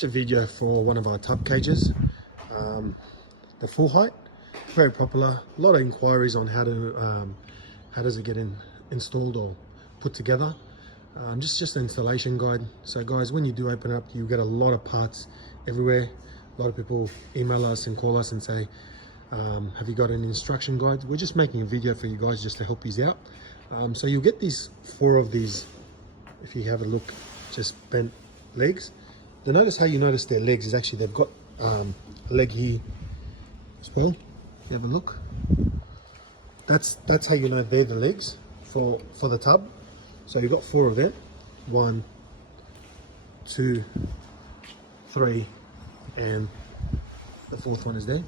Just a video for one of our tub cages, the full height. Very popular. A lot of inquiries on how does it get installed or put together. Just an installation guide. So guys, when you do open up, you get a lot of parts everywhere. A lot of people email us and call us and say, have you got an instruction guide? We're just making a video for you guys just to help you out. So you'll get these 4 of these, if you have a look, just bent legs. Now notice how you notice their legs is actually they've got a leg here as well. You have a look. That's how you know they're the legs for the tub. So you've got 4 of them. 1, 2, 3, and the 4th one is there.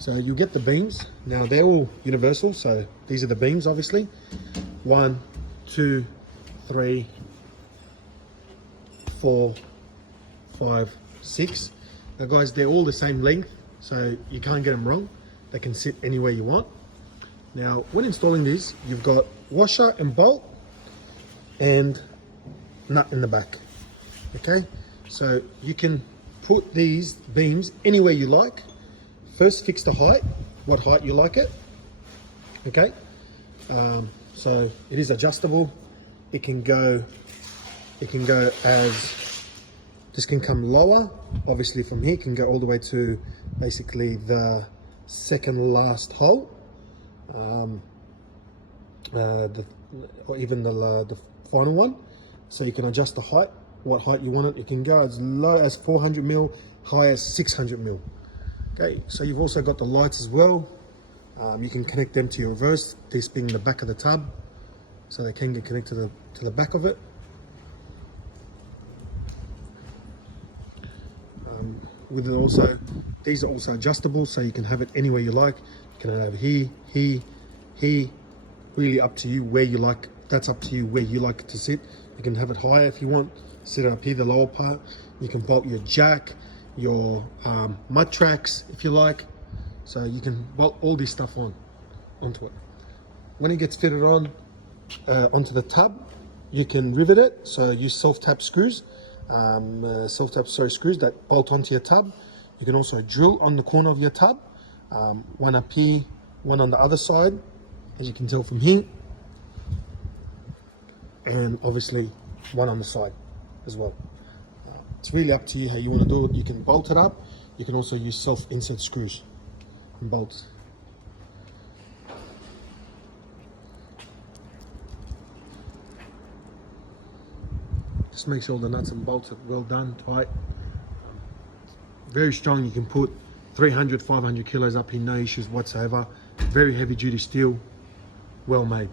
So you get the beams. Now they're all universal, so these are the beams obviously. 1, 2, 3, 4, 5, 6. Now guys, they're all the same length, so you can't get them wrong. They can sit anywhere you want. Now when installing these, you've got washer and bolt and nut in the back. Okay, so you can put these beams anywhere you like. First fix the height, what height you like it. Okay, so it is adjustable. It can go as, this can come lower, obviously from here, can go all the way to basically the second last hole, or even the final one. So you can adjust the height, what height you want it. It can go as low as 400 mil, high as 600 mil. Okay, so you've also got the lights as well. You can connect them to your reverse, this being the back of the tub, so they can get connected to the back of it. With it also, these are also adjustable, so you can have it anywhere you like. You can have here, really up to you where you like. That's up to you where you like it to sit. You can have it higher if you want, sit up here, the lower part. You can bolt your jack, your mud tracks if you like. So you can bolt all this stuff onto it. When it gets fitted onto the tub, you can rivet it. So use self-tap screws. Screws that bolt onto your tub. You can also drill on the corner of your tub, one up here, one on the other side, as you can tell from here, and obviously one on the side as well. It's really up to you how you want to do it. You can bolt it up. You can also use self-insert screws and bolts. Just make sure the nuts and bolts are well done, tight. Very strong. You can put 300, 500 kilos up here, no issues whatsoever. Very heavy duty steel, well made.